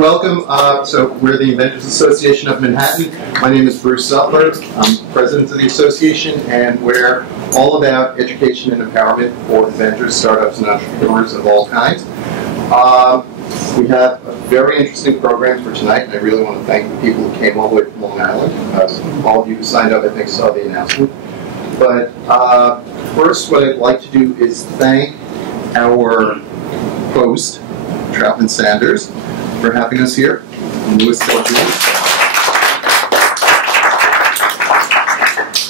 welcome. So we're the Inventors Association of Manhattan. My name is Bruce Zutler. I'm president of the association, and we're all about education and empowerment for inventors, startups, and entrepreneurs of all kinds. We have a very interesting program for tonight, and I really want to thank the people who came all the way from Long Island. All of you who signed up, I think, saw the announcement. But first, what I'd like to do is thank our host, Troutman Sanders, for having us here in Lewisville.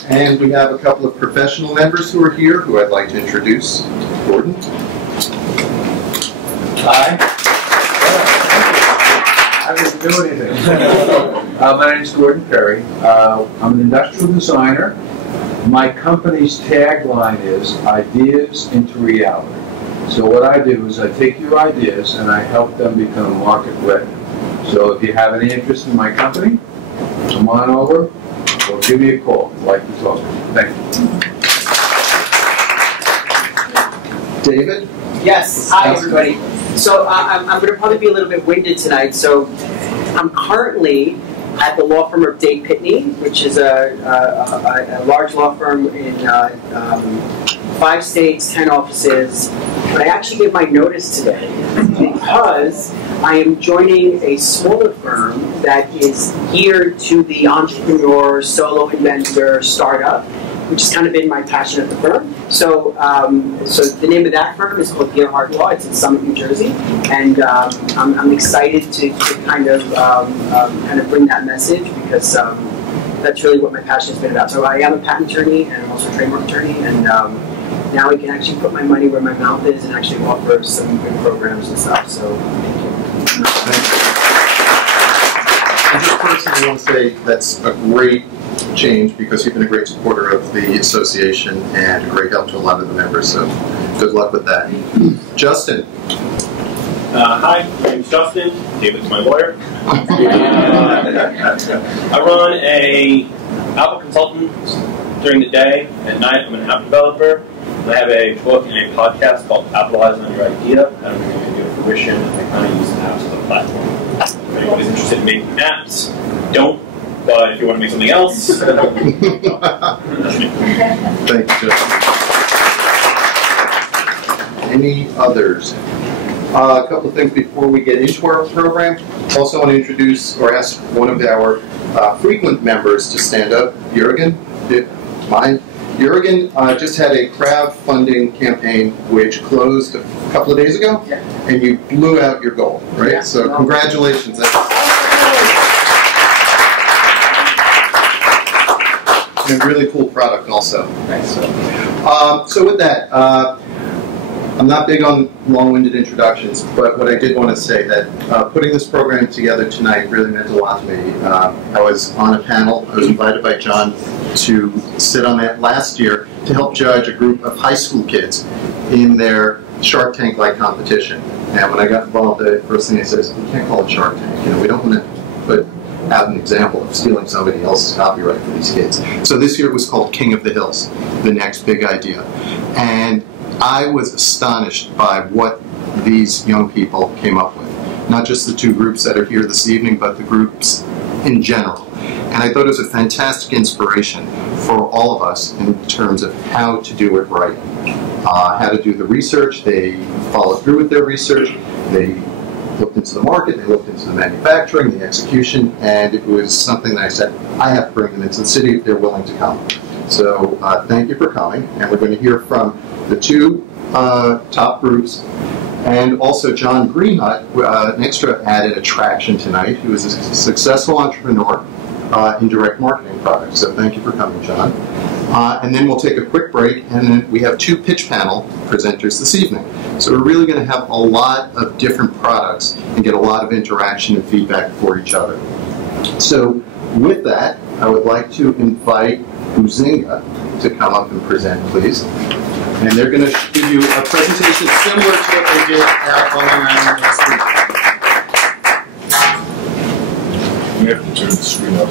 And we have a couple of professional members who are here who I'd like to introduce. Gordon. Hi. I didn't do anything. My name is Gordon Perry. I'm an industrial designer. My company's tagline is Ideas into Reality. So what I do is I take your ideas and I help them become market ready. So if you have any interest in my company, come on over or give me a call. I'd like to talk. Thank you. David? Yes. Hi, everybody. So I'm going to probably be a little bit winded tonight. So I'm currently at the law firm of Day Pitney, which is a large law firm in 5 states, 10 offices. But I actually gave my notice today because I am joining a smaller firm that is geared to the entrepreneur, solo inventor, startup, which has kind of been my passion at the firm. So, so the name of that firm is called Greenhut Law. It's in Summit, New Jersey, and I'm excited to kind of bring that message because that's really what my passion has been about. So I am a patent attorney and I'm also a trademark attorney, and now I can actually put my money where my mouth is and actually offer some good programs and stuff. So thank you. I just personally want to say that's a great change because you've been a great supporter of the association and a great help to a lot of the members. So good luck with that. Justin. Hi, my name's Justin. David's my lawyer. I run a Apple consultant during the day. At night, I'm an app developer. I have a book and a podcast called Capitalize on Your Idea. How to bring your idea to fruition. I kind of use apps as a platform. If anybody's interested in making apps, don't. But if you want to make something else, thank you, Justin. Any others? A couple of things before we get into our program. Also want to introduce or ask one of our frequent members to stand up. Jürgen, mine. Jürgen just had a crowdfunding campaign which closed a couple of days ago, and you blew out your goal, right? Yeah. So congratulations. And a really cool product also. Thanks. So with that, I'm not big on long-winded introductions, but what I did want to say that putting this program together tonight really meant a lot to me. I was on a panel. I was invited by John to sit on that last year to help judge a group of high school kids in their Shark Tank-like competition. And when I got involved, the first thing I said is, we can't call it Shark Tank. You know, we don't want to put out an example of stealing somebody else's copyright for these kids. So this year it was called King of the Hills, the next big idea. And I was astonished by what these young people came up with. Not just the 2 groups that are here this evening, but the groups in general. And I thought it was a fantastic inspiration for all of us in terms of how to do it right. How to do the research. They followed through with their research. They looked into the market, they looked into the manufacturing, the execution, and it was something that I said, I have to bring them into the city if they're willing to come. So thank you for coming, and we're going to hear from the 2 top groups, and also Jon Greenhut, an extra added attraction tonight, who is a successful entrepreneur in direct marketing products. So thank you for coming, John. And then we'll take a quick break, and then we have 2 pitch panel presenters this evening. So we're really going to have a lot of different products and get a lot of interaction and feedback for each other. So with that, I would like to invite Buzzinga to come up and present, please. And they're going to give you a presentation similar to what they did at Long Island last week. We have to turn the screen up.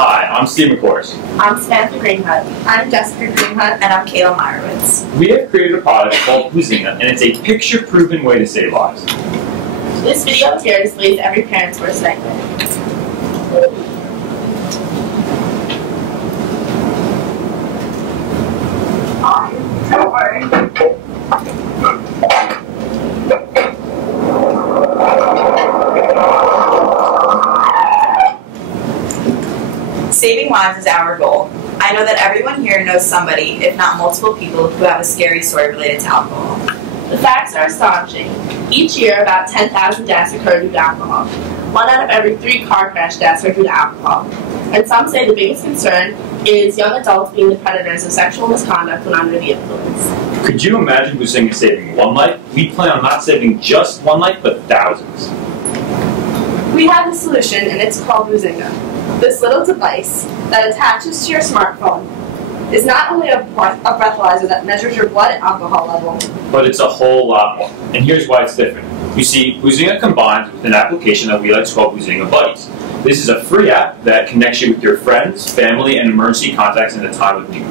Hi, I'm Steve McCourse. I'm Samantha Greenhut. I'm Jessica Greenhut. And I'm Kayla Meyerowitz. We have created a product called Buzzinga, and it's a picture-proven way to save lives. This video here displays every parent's worst nightmare. Don't worry. Saving lives is our goal. I know that everyone here knows somebody, if not multiple people, who have a scary story related to alcohol. The facts are astonishing. Each year, about 10,000 deaths occur due to alcohol. 1 out of every 3 car crash deaths are due to alcohol. And some say the biggest concern is young adults being the predators of sexual misconduct when under the influence. Could you imagine Buzzinga saving 1 life? We plan on not saving just 1 life, but thousands. We have a solution, and it's called Buzzinga. This little device that attaches to your smartphone is not only a breathalyzer that measures your blood alcohol level, but it's a whole lot more. And here's why it's different. You see, Buzzinga combines with an application that we like to call Buzzinga Buddies. This is a free app that connects you with your friends, family, and emergency contacts in a time of need.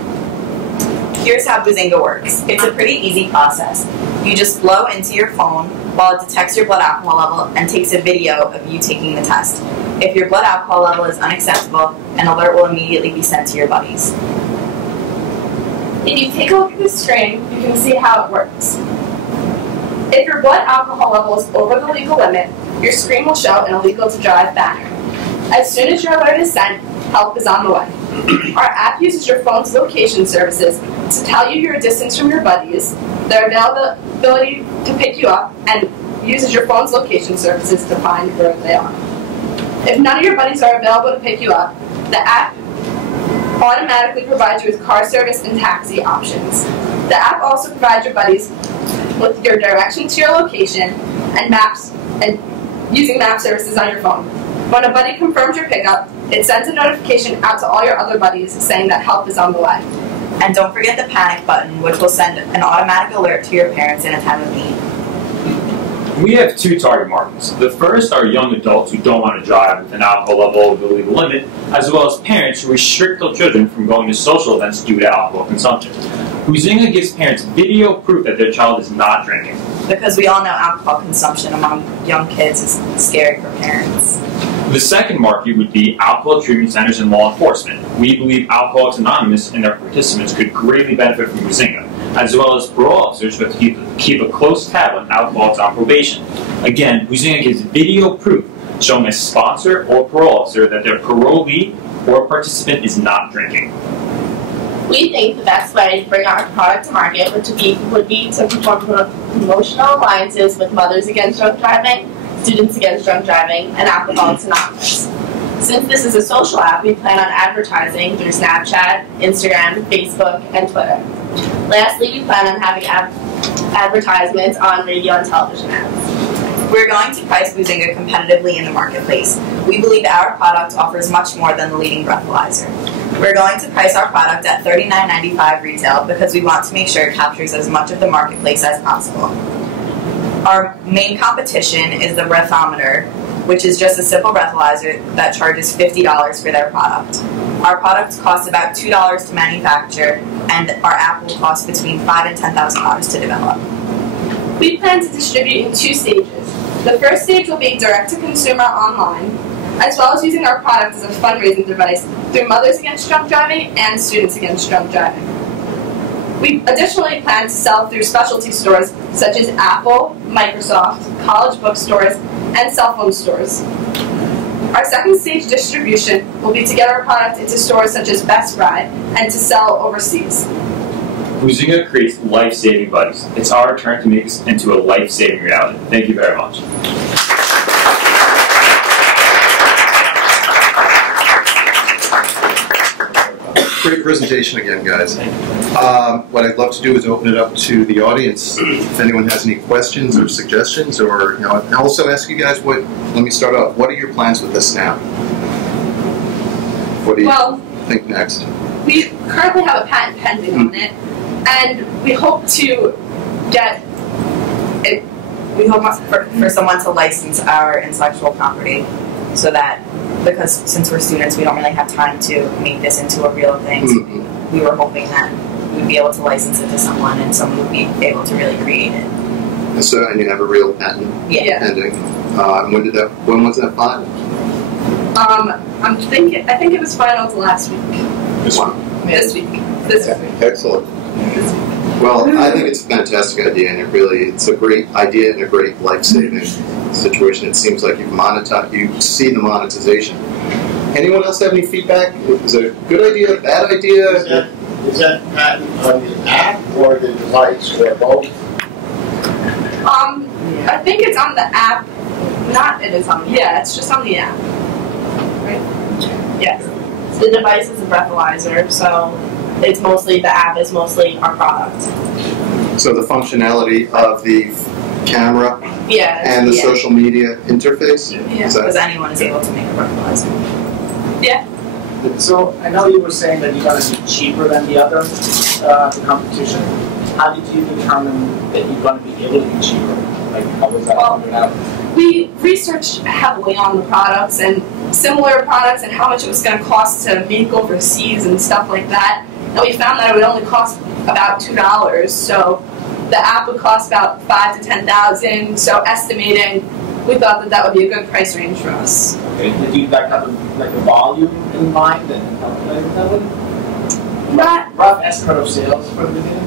Here's how Buzzinga works. It's a pretty easy process. You just blow into your phone while it detects your blood alcohol level and takes a video of you taking the test. If your blood alcohol level is unacceptable, an alert will immediately be sent to your buddies. If you take a look at the screen, you can see how it works. If your blood alcohol level is over the legal limit, your screen will show an illegal to drive banner. As soon as your alert is sent, help is on the way. Our app uses your phone's location services to tell you your distance from your buddies, their availability to pick you up, and uses your phone's location services to find where they are. If none of your buddies are available to pick you up, the app automatically provides you with car service and taxi options. The app also provides your buddies with your direction to your location and maps, and using map services on your phone. When a buddy confirms your pickup, it sends a notification out to all your other buddies saying that help is on the way. And don't forget the panic button, which will send an automatic alert to your parents in a time of need. We have 2 target markets. The first are young adults who don't want to drive with an alcohol level over the legal limit, as well as parents who restrict their children from going to social events due to alcohol consumption. Buzzinga gives parents video proof that their child is not drinking. Because we all know alcohol consumption among young kids is scary for parents. The second market would be alcohol treatment centers and law enforcement. We believe Alcoholics Anonymous and their participants could greatly benefit from Buzzinga, as well as parole officers who have to keep a close tab on alcoholics on probation. Again, Buzzinga gives video proof showing a sponsor or parole officer that their parolee or participant is not drinking. We think the best way to bring our product to market would be to perform promotional alliances with Mothers Against Drunk Driving, Students Against Drunk Driving, and Alcoholics Anonymous. Since this is a social app, we plan on advertising through Snapchat, Instagram, Facebook, and Twitter. Lastly, we plan on having advertisements on radio and television ads. We're going to price Buzzinga competitively in the marketplace. We believe our product offers much more than the leading breathalyzer. We're going to price our product at $39.95 retail because we want to make sure it captures as much of the marketplace as possible. Our main competition is the Breathometer, which is just a simple breathalyzer that charges $50 for their product. Our product costs about $2 to manufacture, and our app will cost between $5,000 and $10,000 to develop. We plan to distribute in 2 stages. The first stage will be direct-to-consumer online, as well as using our product as a fundraising device through Mothers Against Drunk Driving and Students Against Drunk Driving. We additionally plan to sell through specialty stores such as Apple, Microsoft, college bookstores, and cell phone stores. Our second stage distribution will be to get our product into stores such as Best Buy and to sell overseas. Buzzinga creates life-saving buddies. It's our turn to make this into a life-saving reality. Thank you very much. Great presentation again, guys. What I'd love to do is open it up to the audience. If anyone has any questions or suggestions, or and also ask you guys what. Let me start off. What are your plans with this now? What do you think next? We currently have a patent pending on it, and we hope to get it. We hope for someone to license our intellectual property, so that, because since we're students, we don't really have time to make this into a real thing. So we were hoping that we'd be able to license it to someone, and someone would be able to really create it. And so, and you have a real patent pending. When was that filed? I think it was filed last week. This week. Excellent. Well, I think it's a fantastic idea, and it's a great idea and a great life-saving situation. It seems like you see the monetization. Anyone else have any feedback? Is it a good idea, a bad idea? Is that patent on the app or the device, or both? I think it's on the app. It's just on the app. Right? Yes. The device is a breathalyzer, so it's mostly, the app is mostly our product. So the functionality of the camera and the social media interface? Because anyone is able to make a breathalyzer. Yeah. So I know you were saying that you're going to be cheaper than the other, the competition. How did you determine that you're going to be able to be cheaper? Like, how was that figured out? We researched heavily on the products and similar products and how much it was going to cost to make overseas and stuff like that. And we found that it would only cost about $2. So the app would cost about $5,000 to $10,000. So estimating, we thought that would be a good price range for us. Okay. Did you have a volume in mind and calculated that one? Not rough estimate of sales for the beginning?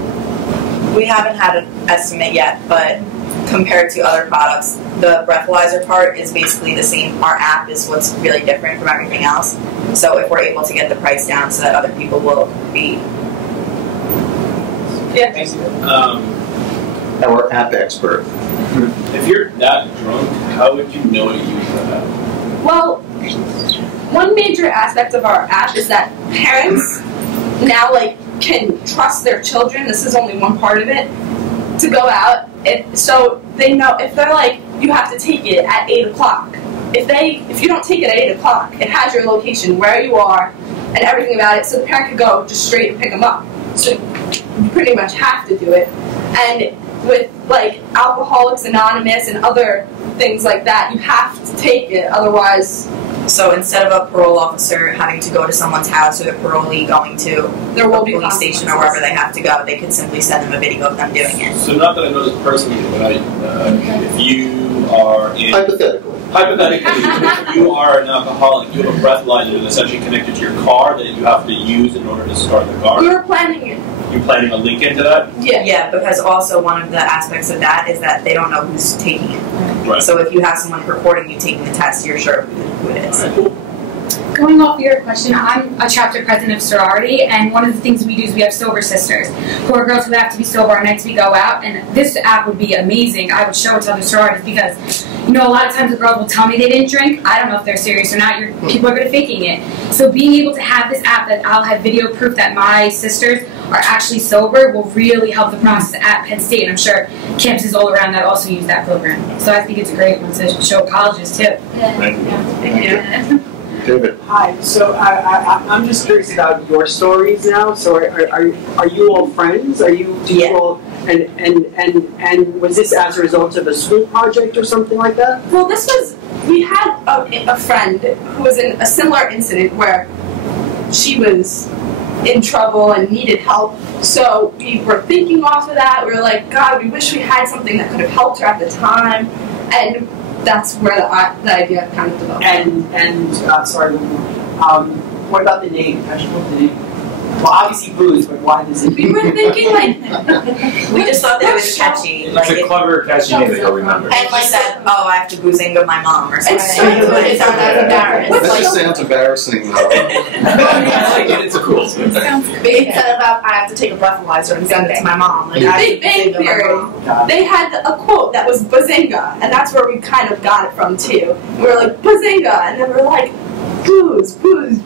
We haven't had an estimate yet, but compared to other products, the breathalyzer part is basically the same. Our app is what's really different from everything else. So if we're able to get the price down so that other people will be... Our app expert. If you're that drunk, how would you know to use that app? Well, one major aspect of our app is that parents now can trust their children. This is only one part of it. To go out, so they know if they're you have to take it at 8 o'clock. If you don't take it at 8 o'clock, it has your location, where you are, and everything about it. So the parent could go just straight and pick them up. So you pretty much have to do it. And with Alcoholics Anonymous and other things like that, you have to take it, otherwise. So instead of a parole officer having to go to someone's house or the parolee going to the police station or wherever they have to go, they could simply send them a video of them doing it. So not that I know this personally, but if you are in... Hypothetically, if you are an alcoholic, you have a breathalyzer that's essentially connected to your car that you have to use in order to start the car. We were planning it. You're planning a link into that? Yeah, because also one of the aspects of that is that they don't know who's taking it. Right. So if you have someone recording you taking the test, you're sure who it is. Right, cool. Going off your question, I'm a chapter president of sorority, and one of the things we do is we have sober sisters, who are girls who have to be sober on nights we go out, and this app would be amazing. I would show it to other sororities because, a lot of times the girls will tell me they didn't drink. I don't know if they're serious or not. People are good at faking it. So being able to have this app that I'll have video proof that my sisters are actually sober will really help the process at Penn State, and I'm sure campuses all around that also use that program. So I think it's a great one to show colleges too. Thank you. David. Hi. So I'm just curious about your stories now. So are you all friends? Do you all and was this as a result of a school project or something like that? Well, we had a friend who was in a similar incident where she was in trouble and needed help. So we were thinking off of that. We were like, God, we wish we had something that could have helped her at the time. And that's where the idea kind of developed. Sorry, what about the name? What the name? Well, obviously booze, but why does it? We were thinking we just thought that it was catchy. It's a clever, catchy name that you'll remember. And said, oh, I have to Buzzinga my mom or something. It sounds embarrassing. That just sounds embarrassing though. It's a cool thing. Instead of I have to take a breathalyzer and send it to my mom. Like, Big Bang Theory. They had a quote that was Buzzinga, and that's where we kind of got it from too. We were like Buzzinga, and then we're like booze,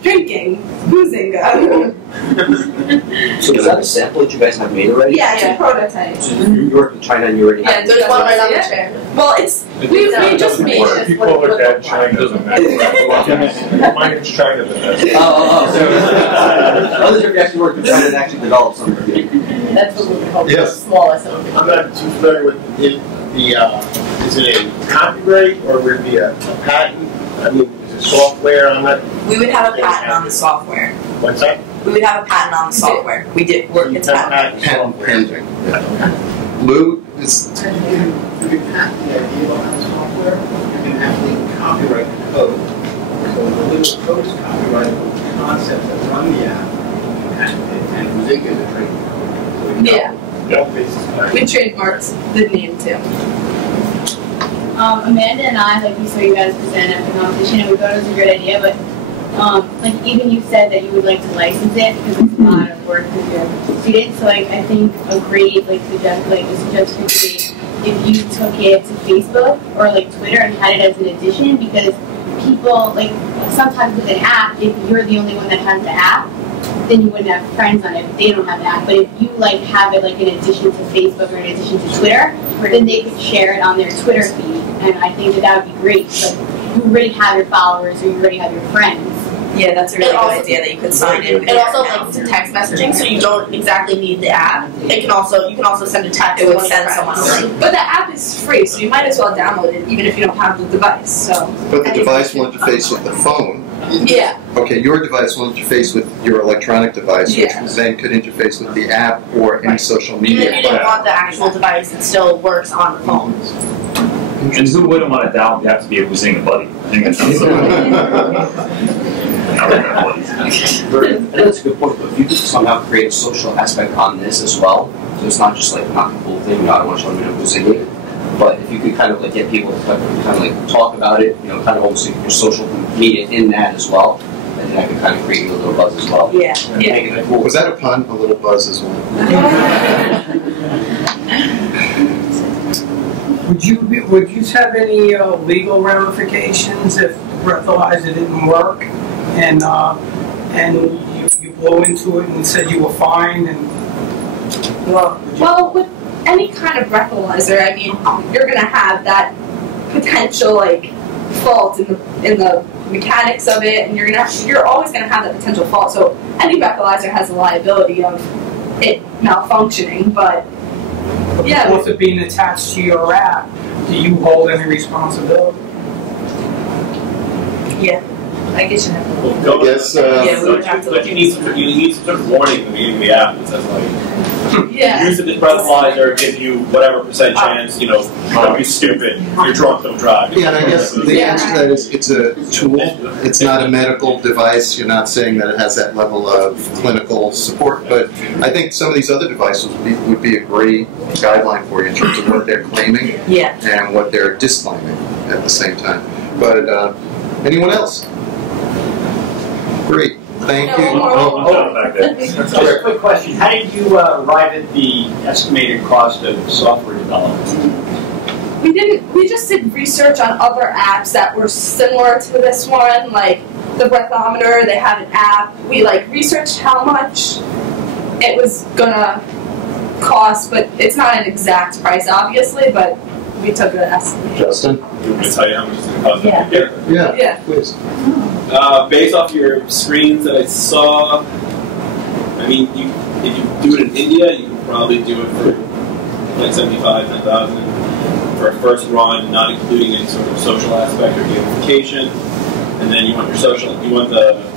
drinking, Buzzinga. So is that a sample that you guys have made already? Yeah, it's a prototype. So you work in China and you already have. Yeah, there's one right on the chair. Well, it's we just made it. People are dead China doesn't matter. My name's China. Others have actually worked in China and actually developed something. That's what we call Yes. the smallest. I'm not too familiar with the is it a copyright or would it be a patent? I mean, is it software? I'm not. We would have a patent on the software. What's that? We would have a patent on the software. We did work its patent. Pending. Lou is. You can patent the idea behind the software, you can actually copyright the code. So the little code is copyrighted, but the concepts that run the app, and Buzzinga is a trademark. Yeah. We trademarked the name too. Amanda and I, like we saw you guys present at the competition, and we thought it was a great idea, but like even you said that you would like to license it because it's a lot of work with your students. So like I think a great suggestion would be if you took it to Facebook or like Twitter and had it as an addition, because people like sometimes with an app, if you're the only one that has the app, then you wouldn't have friends on it if they don't have that. But if you like have it like in addition to Facebook or in addition to Twitter, then they could share it on their Twitter feed. And I think that would be great. So you already have your followers or you already have your friends. Yeah, that's a really good idea that you could sign in. It also links to text messaging, so you don't exactly need the app. You can also send a text. It would send someone a link. But the app is free, so you might as well download it even if you don't have the device. So. But the device will interface with the phone. Yeah. Okay, your device will interface with your electronic device, which then could interface with the app or any social media. Even if you didn't want the actual device, it still works on the phone. And who wouldn't want to download? You have to be a Buzzinga buddy. I think that sounds so That's a good point, but if you could somehow create a social aspect on this as well, so it's not just like not the cool thing, I don't want to show them Buzzinga, but if you could kind of like get people to kind of like talk about it, kind of almost like your social media in that as well, and then that could kind of create a little buzz as well. Yeah. Make it cool. Was that a pun? A little buzz as well. Would you have any legal ramifications if the breathalyzer didn't work, and you blow into it and said you were fine? And well, with any kind of breathalyzer, I mean, you're gonna have that potential like fault in the mechanics of it, and you're always gonna have that potential fault. So any breathalyzer has the liability of it malfunctioning, but. Yeah. With it being attached to your app, do you hold any responsibility? Yeah. I guess you have to. I guess. But you need some sort of warning at the beginning of the app that says like, use of this breathalyzer gives you whatever percent chance, don't be stupid, you're drunk, don't drive. Yeah, and I guess the answer to that is it's a tool. It's not a medical device. You're not saying that it has that level of clinical support, but I think some of these other devices would be a great guideline for you in terms of what they're claiming and what they're disclaiming at the same time. But anyone else? Great. Thank you. Just a quick question. How did you arrive at the estimated cost of software development? We just did research on other apps that were similar to this one, like the breathometer. They have an app. We researched how much it was gonna cost, but it's not an exact price, obviously. But we took an estimate. Justin, you want me to tell you how much it's gonna cost? Yeah. Please. Based off your screens that I saw, I mean, if you do it in India, you can probably do it for like 75, 10,000 for a first run, not including any sort of social aspect or gamification. And then you want the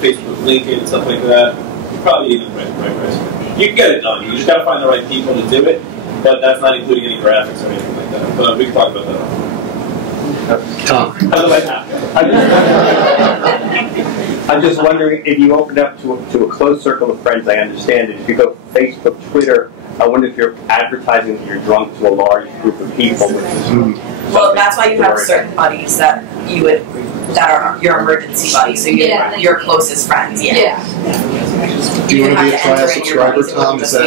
Facebook link and stuff like that. You probably need the right price. You can get it done. You just got to find the right people to do it, but that's not including any graphics or anything like that. But we can talk about that. Tom. I'm just wondering if you open up to a closed circle of friends. I understand it. If you go Facebook, Twitter, I wonder if you're advertising that you're drunk to a large group of people. Well, that's why you have certain buddies that that are your emergency buddies, so your closest friends. Yeah. Do you want to be a trial subscriber, Tom? Is that?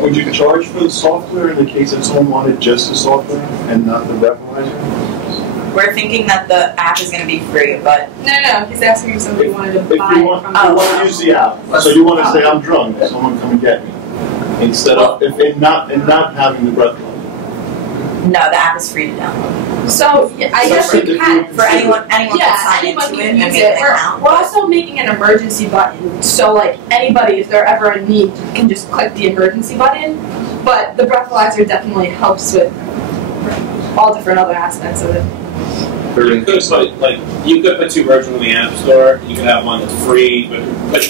Would you charge for the software in the case that someone wanted just the software and not the breathalyzer? We're thinking that the app is going to be free, but No, he's asking if somebody wanted to If buy you it want, from you want to use the app, so you want to say I'm drunk, someone come and get me, instead of not having the breathalyzer. no, the app is free to download. So I guess you can. For anyone can sign anyone into can it and use make it. an We're account. also making an emergency button, so like anybody, if they're ever in need, can just click the emergency button. But the breathalyzer definitely helps with all different other aspects of it. You could put two versions in the App Store. You could have one that's free, but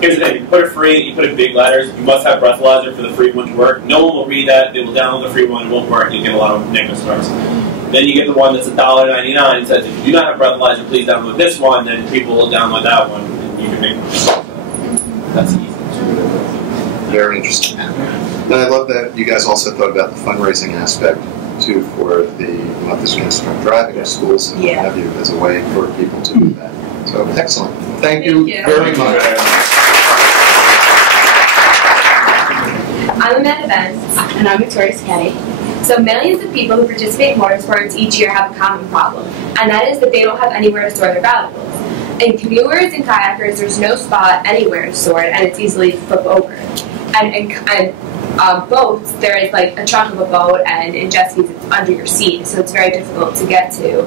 here's the thing: you put it free, you put it in big letters. You must have breathalyzer for the free one to work. No one will read that. They will download the free one. It won't work. You get a lot of negative stars. Then you get the one that's $1.99. It says if you do not have breathalyzer, please download this one. Then people will download that one, and you can make money. That's easy. Very interesting. And I love that you guys also thought about the fundraising aspect too for the month is going to start driving schools and what have you as a way for people to do that. So excellent. Thank you very much. I'm Amanda Benz. And I'm Victoria Sketty. So millions of people who participate in motorsports each year have a common problem, and that is that they don't have anywhere to store their valuables. In canoers and kayakers, there's no spot anywhere to store it, and it's easily to flip over. And in boats, there is like a trunk of a boat, and in jet skis, it's under your seat, so it's very difficult to get to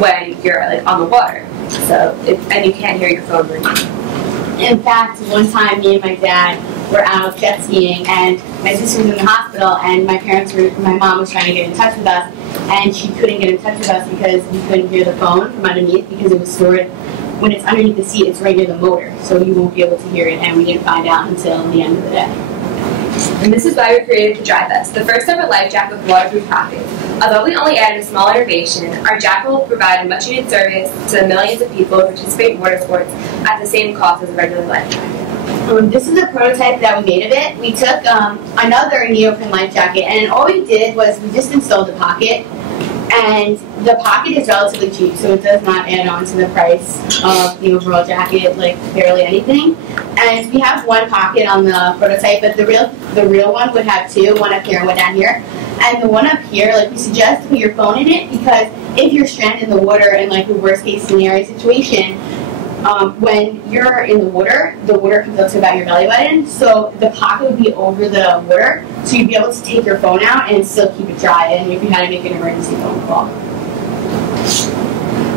when you're like on the water. So and you can't hear your phone ringing. In fact, one time me and my dad were out jet skiing, and my sister was in the hospital, and my mom was trying to get in touch with us, and she couldn't get in touch with us because we couldn't hear the phone from underneath because it was stored. When it's underneath the seat, it's right near the motor, so you won't be able to hear it, and we didn't find out until the end of the day. And this is why we created the Dryvest, the first ever life jacket with waterproof pockets. Although we only added a small innovation, our jacket will provide a much-needed service to the millions of people who participate in watersports at the same cost as a regular life jacket. This is a prototype that we made of it. We took another neoprene life jacket, and all we did was we just installed the pocket. And the pocket is relatively cheap, so it does not add on to the price of the overall jacket, like barely anything. And we have one pocket on the prototype, but the real one would have two, one up here and one down here. And the one up here, like we suggest to put your phone in it because if you're stranded in the water in like the worst case scenario situation, when you're in the water comes up to about your belly button, so the pocket would be over the water, so you'd be able to take your phone out and still keep it dry, and if you had to make an emergency phone call.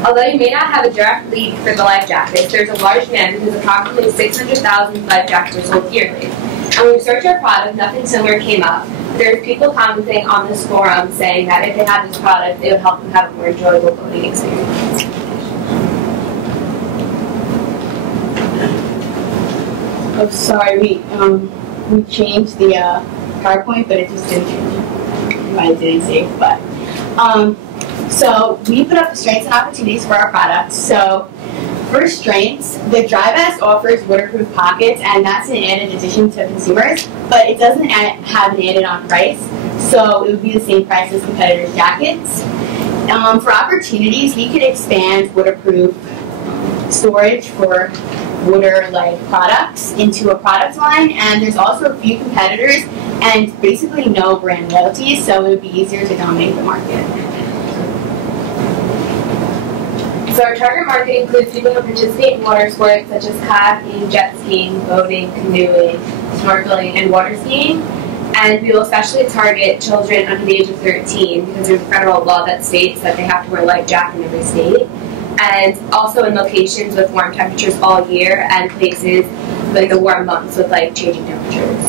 Although you may not have a direct lead for the life jackets, there's a large demand because approximately 600,000 life jackets are sold yearly. And when we searched our product, nothing similar came up. There's people commenting on this forum saying that if they had this product, it would help them have a more enjoyable boating experience. Oh, sorry, we changed the PowerPoint, but it just didn't change. I didn't save, but so we put up the strengths and opportunities for our products. So for strengths, the Dryvest offers waterproof pockets, and that's an added addition to consumers, but it doesn't have an added-on price, so it would be the same price as competitors' jackets. For opportunities, we could expand waterproof storage for water-like products into a product line, and there's also a few competitors and basically no brand loyalty, so it would be easier to dominate the market. So our target market includes people who participate in water sports such as kayaking, jet skiing, boating, canoeing, snorkeling, and water skiing. And we will especially target children under the age of 13 because there's a federal law that states that they have to wear a life jacket in every state. And also in locations with warm temperatures all year and places like the warm months with like changing temperatures.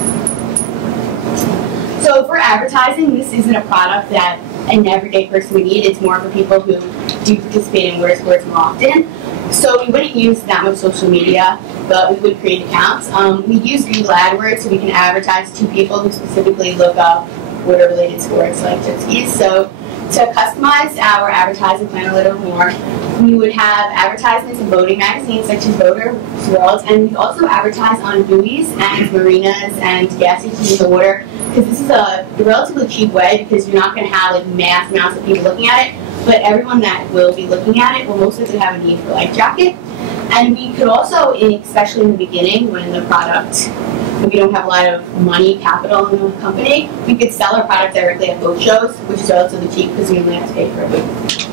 So for advertising, this isn't a product that an everyday person would need. It's more for people who do participate in water sports more often. So we wouldn't use that much social media, but we would create accounts. We use Google AdWords so we can advertise to people who specifically look up water-related sports like jet skis. So to customize our advertising plan a little more, we would have advertisements in boating magazines such as Boater's World, and we also advertise on buoys and marinas and gas stations in the water, because this is a relatively cheap way because you're not going to have like mass amounts of people looking at it. but everyone that will be looking at it will most likely have a need for a life jacket. And we could also, especially in the beginning, when the product, when we don't have a lot of money, capital in the company, we could sell our product directly at boat shows, which is relatively cheap because we only have to pay for a booth.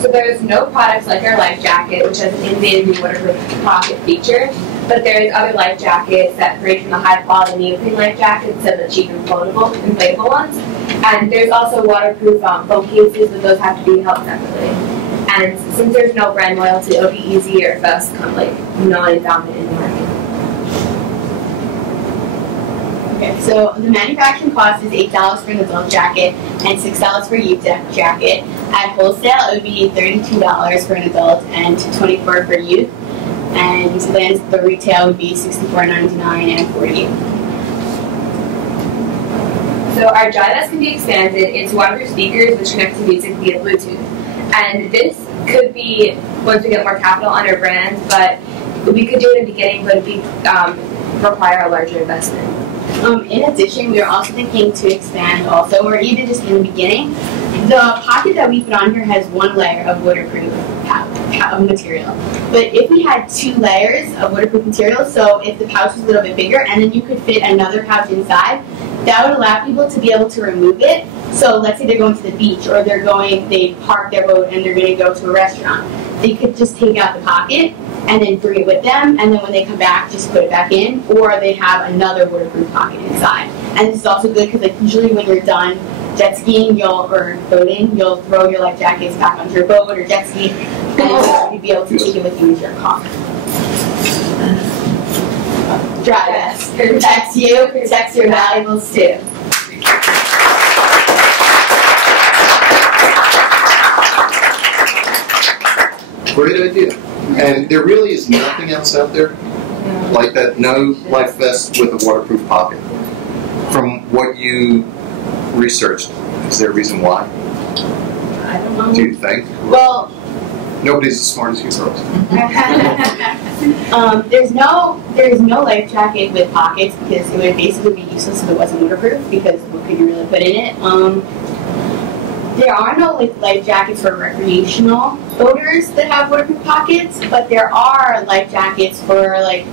So there's no products like our life jacket, which has an innovative waterproof pocket feature, but there's other life jackets that range from the high quality neoprene life jackets to the cheap inflatable ones. And there's also waterproof phone cases, but those have to be held separately. And since there's no brand loyalty, it'll be easier for us to come like non-dominant in the market. Okay, so the manufacturing cost is $8 for an adult jacket and $6 for a youth jacket. At wholesale, it would be $32 for an adult and $24 for youth. And then the retail would be $64.99 and $48. So our Dryvest can be expanded into waterproof speakers which connect to music via Bluetooth. And this could be, once we get more capital on our brand, but we could do it in the beginning, but it would require a larger investment. In addition, we are also thinking to expand also, or even just in the beginning, the pocket that we put on here has one layer of waterproof material. But if we had 2 layers of waterproof material, so if the pouch was a little bit bigger and then you could fit another pouch inside, that would allow people to be able to remove it. So let's say they're going to the beach or they park their boat and they're going to go to a restaurant. They could just take out the pocket and then bring it with them, and then when they come back, just put it back in, or they have another waterproof pocket inside. And this is also good because like usually when you're done jet skiing or boating, you'll throw your life jackets back onto your boat or jet ski, and you'll be able to take it with you in your car. Dryvest protects you, protects your valuables too. Great idea. And there really is nothing else out there like that. No life vest with a waterproof pocket. From what you researched, is there a reason why? I don't know. Do you think? Well, nobody's as smart as you girls. There's no life jacket with pockets because it would basically be useless if it wasn't waterproof because what could you really put in it? There are no life jackets for recreational boaters that have waterproof pockets, but there are life jackets for like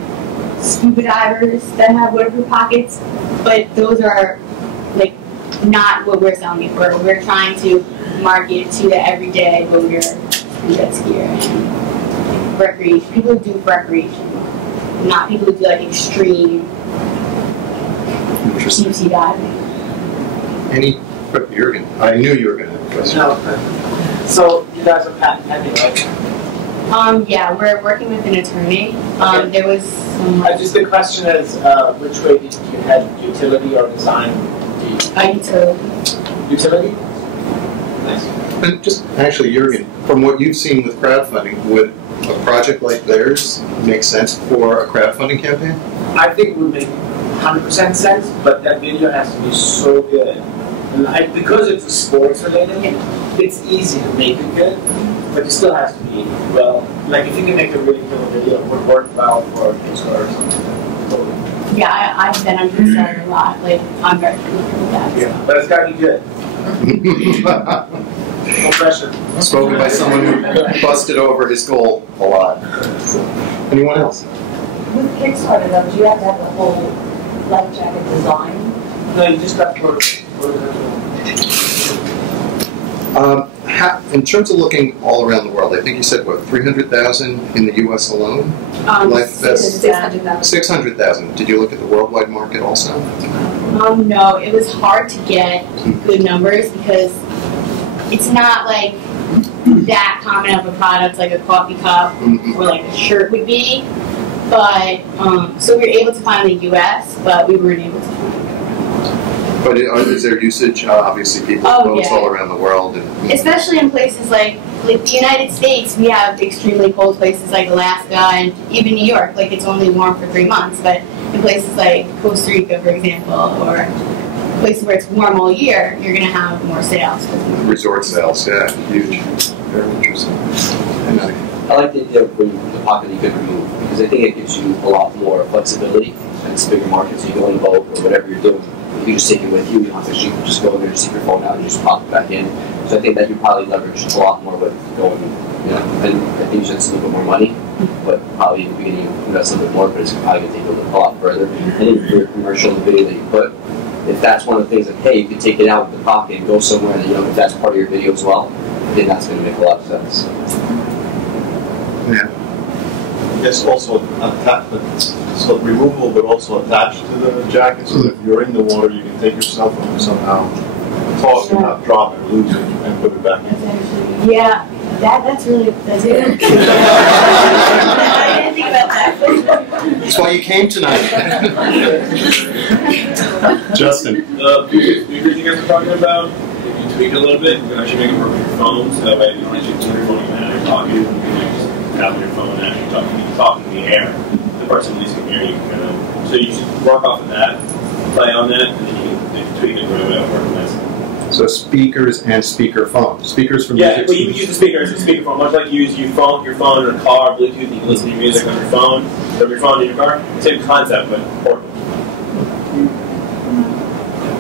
scuba divers that have waterproof pockets, but those are like not what we're selling it for. We're trying to market to the everyday boater and jet skier and recreation. People who do recreation, not people who do like extreme deep sea diving. Jürgen, I knew you were going to have a question. No. So you guys are patent pending, right? Yeah, we're working with an attorney. Okay. There was some... just the question is, which way did you head, utility or design? Utility. Utility? Nice. And just actually, Jürgen, from what you've seen with crowdfunding, would a project like theirs make sense for a crowdfunding campaign? I think it would make 100% sense, but that video has to be so good. And because it's a sports related, it's easy to make it good, but it still has to be well. Like if you can make a really cool video, it would work well for a Kickstarter or something. Yeah, I've been on Kickstarter a lot. Like I'm very familiar with that. Yeah, but it's got to be good. No pressure. Spoken by someone who busted over his goal a lot. Anyone else? With Kickstarter, though, do you have to have the whole life jacket design? No, you just got to put in terms of looking all around the world, I think you said, what, 300,000 in the U.S. alone? Life vests? 600,000. 600,000. Did you look at the worldwide market also? No, it was hard to get good numbers because it's not like that common of a product like a coffee cup or like a shirt would be. But, so we were able to find the U.S., but we weren't able to find it. But is there usage? Obviously, people have boats all around the world. And, especially in places like the United States, we have extremely cold places like Alaska and even New York. Like it's only warm for 3 months, but in places like Costa Rica, for example, or places where it's warm all year, you're going to have more sales. Resort sales, yeah, huge. Very interesting. I like the idea of the pocket you could remove because I think it gives you a lot more flexibility. And it's bigger markets. You go on the boat or whatever you're doing. You can just take it with you. You don't have to just go in there and stick your phone out and just pop it back in. So I think that you probably leverage a lot more with going, you know, and I think you should spend a little bit more money, but probably in the beginning you invest a little bit more, but it's probably going to take a lot further. And then for your commercial, the video that you put, if that's one of the things that, hey, you can take it out of the pocket and go somewhere, and, you know, if that's part of your video as well, then that's going to make a lot of sense. Yeah. Yes, also so removable, but also attached to the jacket, so that if you're in the water, you can take your cell phone and somehow toss and not drop it or lose it and put it back in. Yeah, that's it. I didn't think about that. That's why you came tonight. Justin. The speakers you guys are talking about, if you tweak it a little bit, you can actually make it work with your phone, so that way you don't actually keep your phone in your pocket. You can just have your phone and actually talk in the air. The person at least can hear you. So you just work off of that, play on that, and then you can tweak it whatever that works. So speakers and speakerphone. Speakers for music. music. Well, you can use the speaker as a speakerphone, much like you use your phone in a car, Bluetooth, you can listen to your music on your phone, from your phone to your car. Same concept, but portable.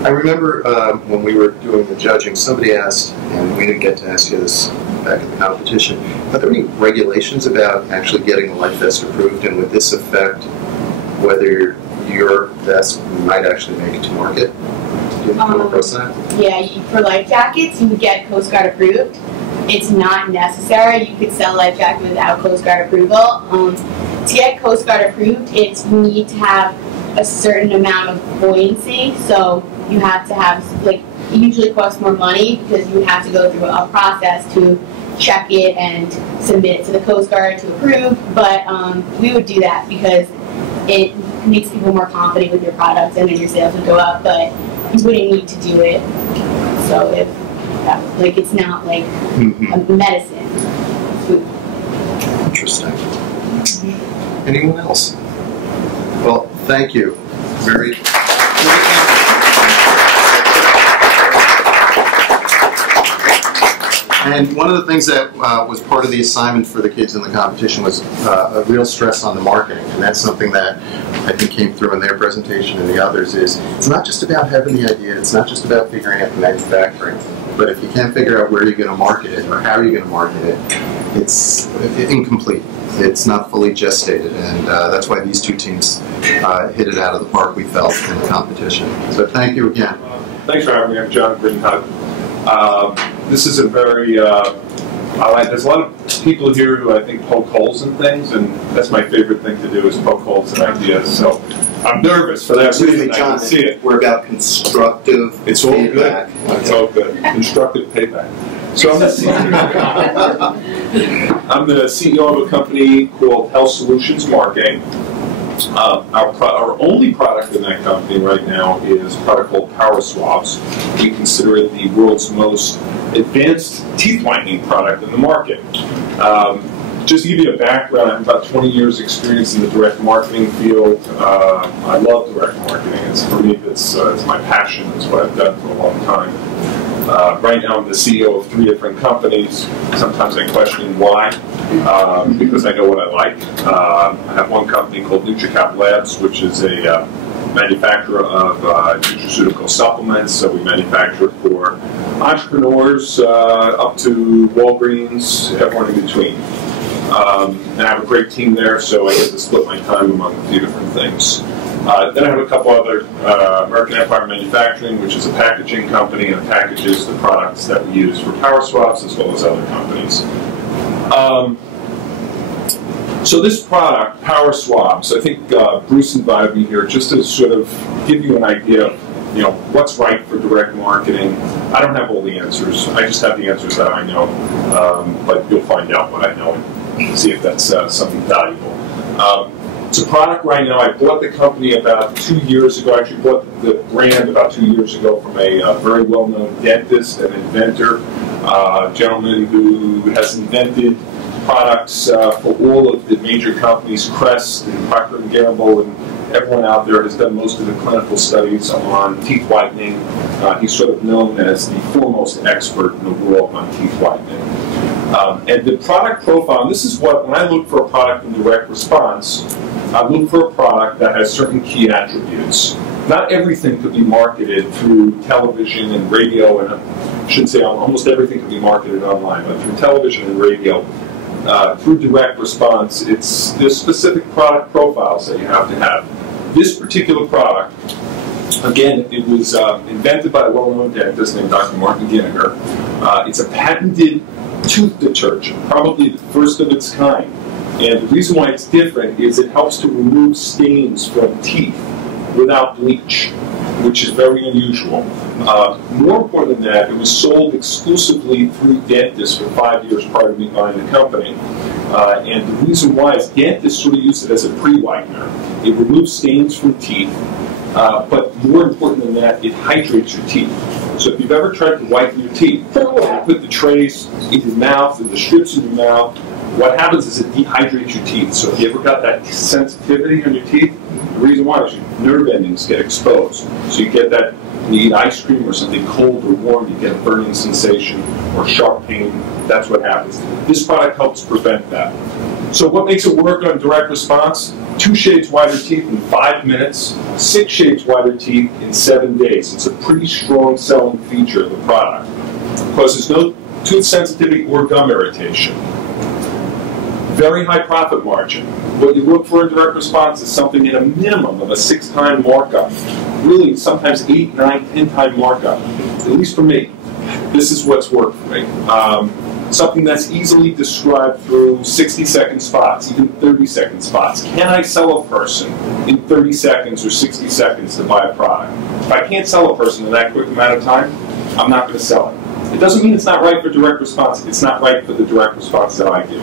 I remember when we were doing the judging, somebody asked, and we didn't get to ask you this back in the competition, are there any regulations about actually getting a life vest approved, and would this affect whether your vest might actually make it to market? Do you come across that? Yeah, for life jackets, you would get Coast Guard approved. It's not necessary. You could sell a life jacket without Coast Guard approval. To get Coast Guard approved, you need to have a certain amount of buoyancy. So you have to have, like, it usually costs more money because you would have to go through a process to check it and submit it to the Coast Guard to approve. But we would do that because it makes people more confident with your products, and then your sales would go up. But you wouldn't need to do it. So if, like, it's not like a medicine. Food. Interesting. Anyone else? Well, thank you. Very. And one of the things that was part of the assignment for the kids in the competition was a real stress on the marketing, and that's something that I think came through in their presentation and the others. Is it's not just about having the idea, it's not just about figuring out the manufacturing, but if you can't figure out where you're going to market it or how you're going to market it, it's incomplete. It's not fully gestated, and that's why these two teams hit it out of the park, we felt, in the competition. So thank you again. Thanks for having me. I'm Jon Greenhut. This is a very, there's a lot of people here who I think poke holes in things, and that's my favorite thing to do is poke holes in ideas. So I'm nervous for that reason. I can see it. We're about constructive It's all feedback. good. It's all good. Constructive payback. So I'm the CEO of a company called Health Solutions Marketing. Our only product in that company right now is a product called PowerSwabs. We consider it the world's most advanced teeth whitening product in the market. Just to give you a background, I have about 20 years experience in the direct marketing field. I love direct marketing. For me, it's my passion. It's what I've done for a long time. Right now, I'm the CEO of 3 different companies. Sometimes I question why, because I know what I like. I have one company called NutriCap Labs, which is a manufacturer of nutraceutical supplements. So we manufacture for entrepreneurs up to Walgreens, everyone in between. And I have a great team there, so I get to split my time among a few different things. Then I have a couple other, American Empire Manufacturing, which is a packaging company and packages the products that we use for PowerSwabs as well as other companies. So this product, PowerSwabs, I think Bruce invited me here just to sort of give you an idea of what's right for direct marketing. I don't have all the answers. I just have the answers that I know. But you'll find out what I know and see if that's something valuable. It's a product right now. I bought the company about 2 years ago. I actually bought the brand about 2 years ago from a very well-known dentist and inventor, a gentleman who has invented products for all of the major companies. Crest and Procter & Gamble and everyone out there has done most of the clinical studies on teeth whitening. He's sort of known as the foremost expert in the world on teeth whitening. And the product profile, and this is what, when I look for a product in direct response, I look for a product that has certain key attributes. not everything could be marketed through television and radio, and I shouldn't say almost everything could be marketed online, but through television and radio, through direct response, there's specific product profiles that you have to have. This particular product, again, it was invented by a well-known dentist named Dr. Martin Ginniger. It's a patented tooth detergent, probably the first of its kind. And the reason why it's different is it helps to remove stains from teeth without bleach, which is very unusual. More important than that, it was sold exclusively through dentists for 5 years prior to me buying the company. And the reason why is dentists sort of use it as a pre-whitener. It removes stains from teeth, but more important than that, it hydrates your teeth. So if you've ever tried to whiten your teeth, you put the trays in your mouth and the strips in your mouth, what happens is it dehydrates your teeth. So if you ever got that sensitivity on your teeth, the reason why is your nerve endings get exposed. So you get that, when you eat ice cream or something cold or warm, you get a burning sensation or sharp pain. That's what happens. This product helps prevent that. So what makes it work on direct response? 2 shades wider teeth in 5 minutes, 6 shades wider teeth in 7 days. It's a pretty strong selling feature of the product. Because there's no tooth sensitivity or gum irritation. Very high profit margin. What you look for in direct response is something in a minimum of a 6-time markup. Really, sometimes 8, 9, 10-time markup. At least for me. This is what's worked for me. Something that's easily described through 60-second spots, even 30-second spots. Can I sell a person in 30 seconds or 60 seconds to buy a product? If I can't sell a person in that quick amount of time, I'm not going to sell it. It doesn't mean it's not right for direct response. It's not right for the direct response that I do.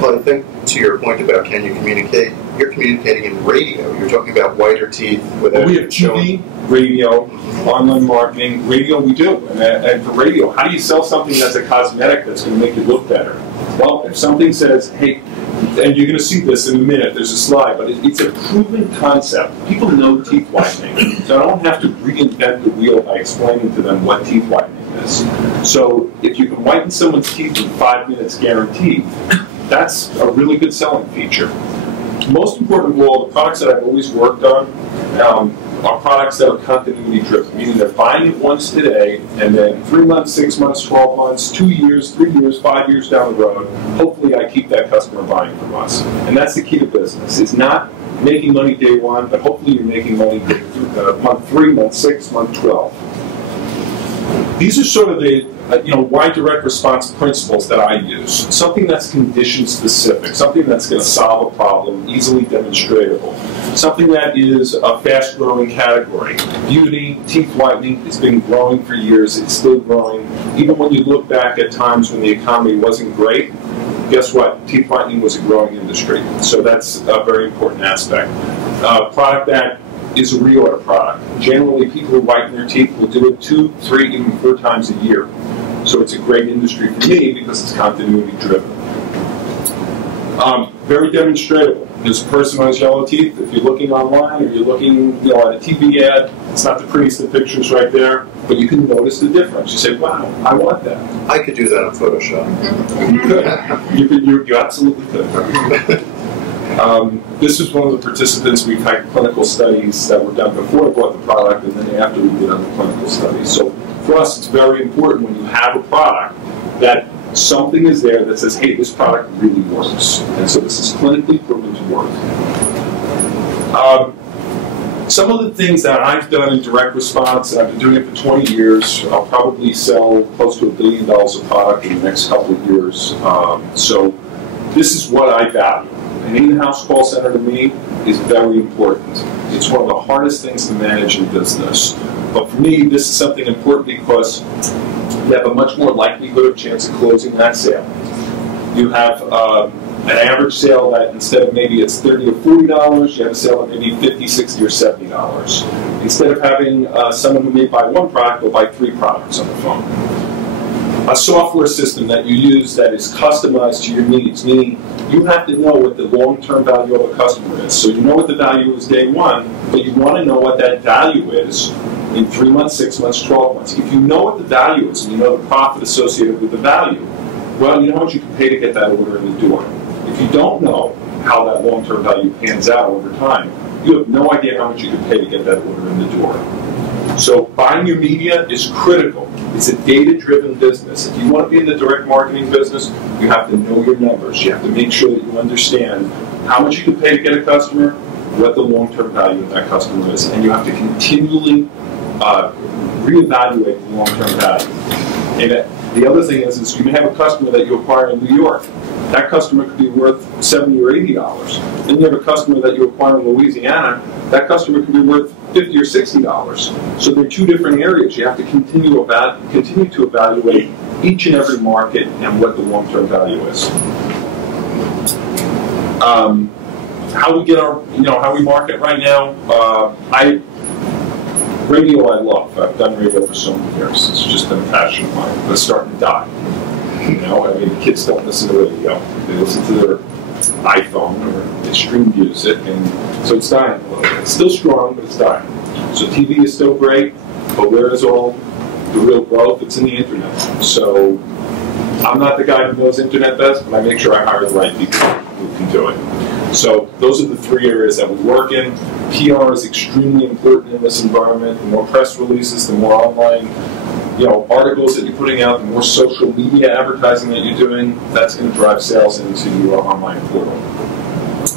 Well, I think to your point about can you communicate, you're communicating in radio. You're talking about whiter teeth without. We have TV, radio, online marketing. Radio we do. And for radio, how do you sell something that's a cosmetic that's going to make you look better? Well, if something says, hey, and you're going to see this in a minute, there's a slide, but it's a proven concept. People know teeth whitening, so I don't have to reinvent the wheel by explaining to them what teeth whitening is. So if you can whiten someone's teeth in 5 minutes guaranteed, that's a really good selling feature. Most important of all, the products that I've always worked on are products that are continuity driven, meaning they're buying it once today, and then 3 months, 6 months, 12 months, 2 years, 3 years, 5 years down the road, hopefully I keep that customer buying from us. And that's the key to business. It's not making money day one, but hopefully you're making money month 3, month 6, month 12. These are sort of the why direct response principles that I use. Something that's condition specific, something that's going to solve a problem, easily demonstratable. Something that is a fast growing category. Beauty, teeth whitening, it's been growing for years, it's still growing. Even when you look back at times when the economy wasn't great, guess what? Teeth whitening was a growing industry. So that's a very important aspect. Product that is a reorder product. Generally, people who whiten their teeth will do it 2, 3, even 4 times a year. So it's a great industry for me because it's continuity driven. Very demonstratable. There's personalized yellow teeth. If you're looking online or you're looking at a TV ad, it's not the prettiest of pictures right there, but you can notice the difference. You say, wow, I want that. I could do that on Photoshop. You could. You absolutely could. This is one of the participants. We've had clinical studies that were done before I bought the product and then after we did on the clinical studies. So for us, it's very important when you have a product that something is there that says, hey, this product really works. And so this is clinically proven to work. Some of the things that I've done in direct response, and I've been doing it for 20 years, I'll probably sell close to $1 billion of product in the next couple of years. So this is what I value. An in-house call center to me is very important. It's one of the hardest things to manage in business. But for me, this is something important because you have a much more likelihood of chance of closing that sale. You have an average sale that instead of maybe it's $30 or $40, you have a sale of maybe $50, $60, or $70. Instead of having someone who may buy one product will buy 3 products on the phone. A software system that you use that is customized to your needs, meaning you have to know what the long-term value of a customer is. So you know what the value is day one, but you want to know what that value is in 3 months, 6 months, 12 months. If you know what the value is and you know the profit associated with the value, well, you know how much you can pay to get that order in the door. If you don't know how that long-term value pans out over time, you have no idea how much you can pay to get that order in the door. So buying your media is critical. It's a data-driven business. If you want to be in the direct marketing business, you have to know your numbers. You have to make sure that you understand how much you can pay to get a customer, what the long-term value of that customer is, and you have to continually reevaluate the long-term value. And the other thing is you may have a customer that you acquire in New York. That customer could be worth $70 or $80. Then you have a customer that you acquire in Louisiana. That customer could be worth $50 or $60. So they're two different areas. You have to continue to evaluate each and every market and what the long-term value is. How we get our, how we market right now. Radio I love. I've done radio for so many years. It's just been a passion of mine, but it's starting to die. The kids don't listen to radio. They listen to their iPhone or they stream music, and so it's dying a little bit. It's still strong, but it's dying. So TV is still great, but where is all the real growth? It's in the internet. So I'm not the guy who knows internet best, but I make sure I hire the right people who can do it. So those are the three areas that we work in. PR is extremely important in this environment. The more press releases, the more online articles that you're putting out, the more social media advertising that you're doing, that's going to drive sales into your online portal.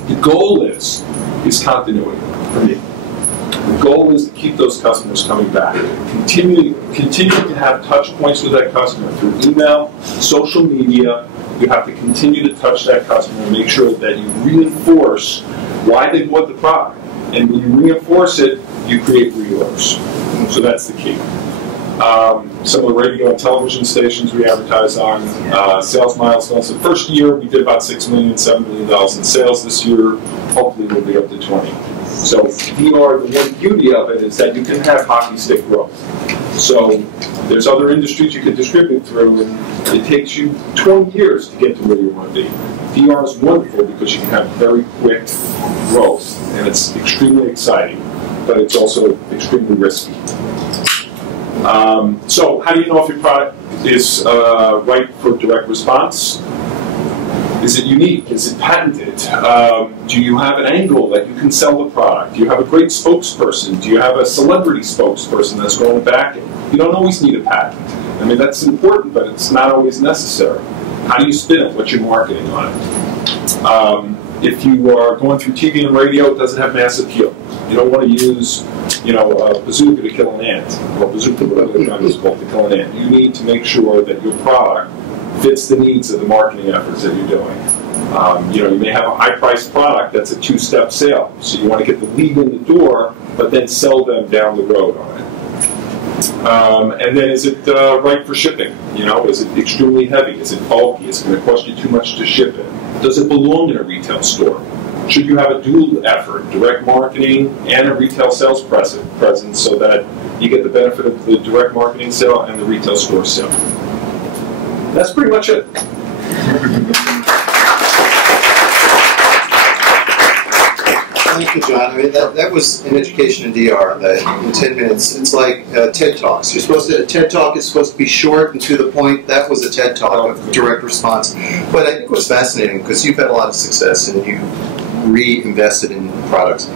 The goal is continuity for me. The goal is to keep those customers coming back. Continue to have touch points with that customer through email, social media. You have to continue to touch that customer and make sure that you reinforce why they bought the product. And when you reinforce it, you create reorders. So that's the key. Some of the radio and television stations we advertise on, sales milestones. The first year we did about $6 million, $7 million in sales. This year, hopefully we'll be up to 20. So PR, the one beauty of it is that you can have hockey stick growth. So there's other industries you can distribute through, and it takes you 20 years to get to where you want to be. PR is wonderful because you can have very quick growth, and it's extremely exciting, but it's also extremely risky. So how do you know if your product is right for direct response? Is it unique? Is it patented? Do you have an angle that you can sell the product? Do you have a great spokesperson? Do you have a celebrity spokesperson that's going back? You don't always need a patent. I mean, that's important, but it's not always necessary. How do you spin it? What's your marketing on it? If you are going through TV and radio, it doesn't have mass appeal. You don't want to use, a bazooka to kill an ant, or bazooka, whatever the gun is called, to kill an ant. You need to make sure that your product fits the needs of the marketing efforts that you're doing. You may have a high-priced product that's a two-step sale, so you want to get the lead in the door, but then sell them down the road on it. And then, is it right for shipping? Is it extremely heavy? Is it bulky? Is it going to cost you too much to ship it? Does it belong in a retail store? Should you have a dual effort, direct marketing and a retail sales presence, so that you get the benefit of the direct marketing sale and the retail store sale? That's pretty much it. Thank you, John. I mean, that was an education in DR. That in 10 minutes, it's like TED Talks. A TED Talk is supposed to be short and to the point. That was a TED Talk of direct response. But I think it was fascinating because you've had a lot of success and you reinvested in products.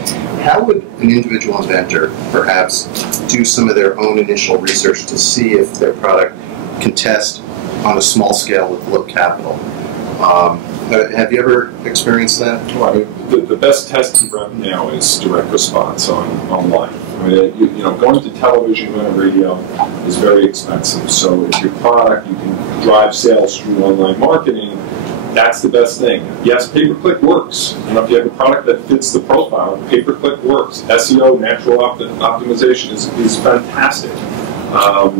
How would an individual inventor perhaps do some of their own initial research to see if their product can test on a small scale with low capital? Have you ever experienced that? Well, I mean, the best testing right now is direct response online. I mean, going to television, going to radio is very expensive. So if your product, you can drive sales through online marketing, that's the best thing. Yes, pay-per-click works. If you have a product that fits the profile, pay-per-click works. SEO, natural optimization is fantastic.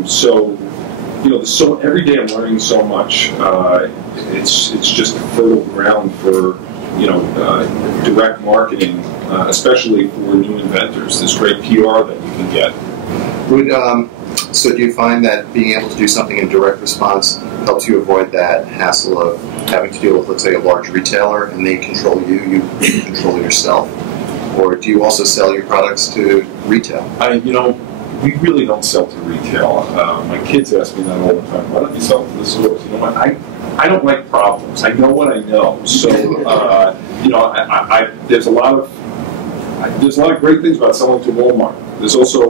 So every day I'm learning so much. It's just a fertile ground for direct marketing, especially for new inventors. There's great PR that you can get. So do you find that being able to do something in direct response helps you avoid that hassle of having to deal with, let's say, a large retailer and they control you control yourself? Or do you also sell your products to retail? We really don't sell to retail. My kids ask me that all the time. Why don't you sell to the stores? You know what? I don't like problems. I know what I know. So, there's a lot of there's a lot of great things about selling to Walmart. There's also,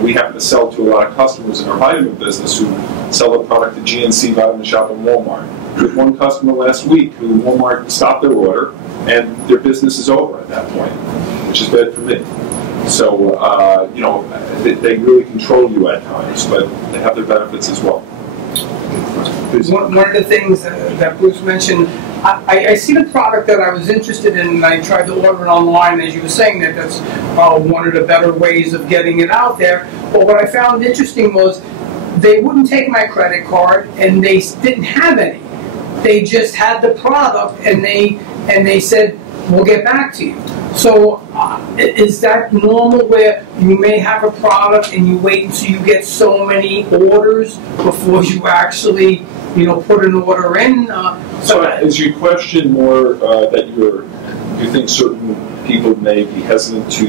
we happen to sell to a lot of customers in our vitamin business who sell their product to GNC Vitamin Shop and Walmart. We had one customer last week who Walmart stopped their order, and their business is over at that point, which is bad for me. So, they really control you at times, but they have their benefits as well. One of the things that Bruce mentioned, I see the product that I was interested in, and I tried to order it online. As you were saying, that's one of the better ways of getting it out there. But what I found interesting was they wouldn't take my credit card, and they didn't have any. They just had the product, and they said, "We'll get back to you." So is that normal where you may have a product and you wait until you get so many orders before you actually, put an order in? So is your question more that you think certain people may be hesitant to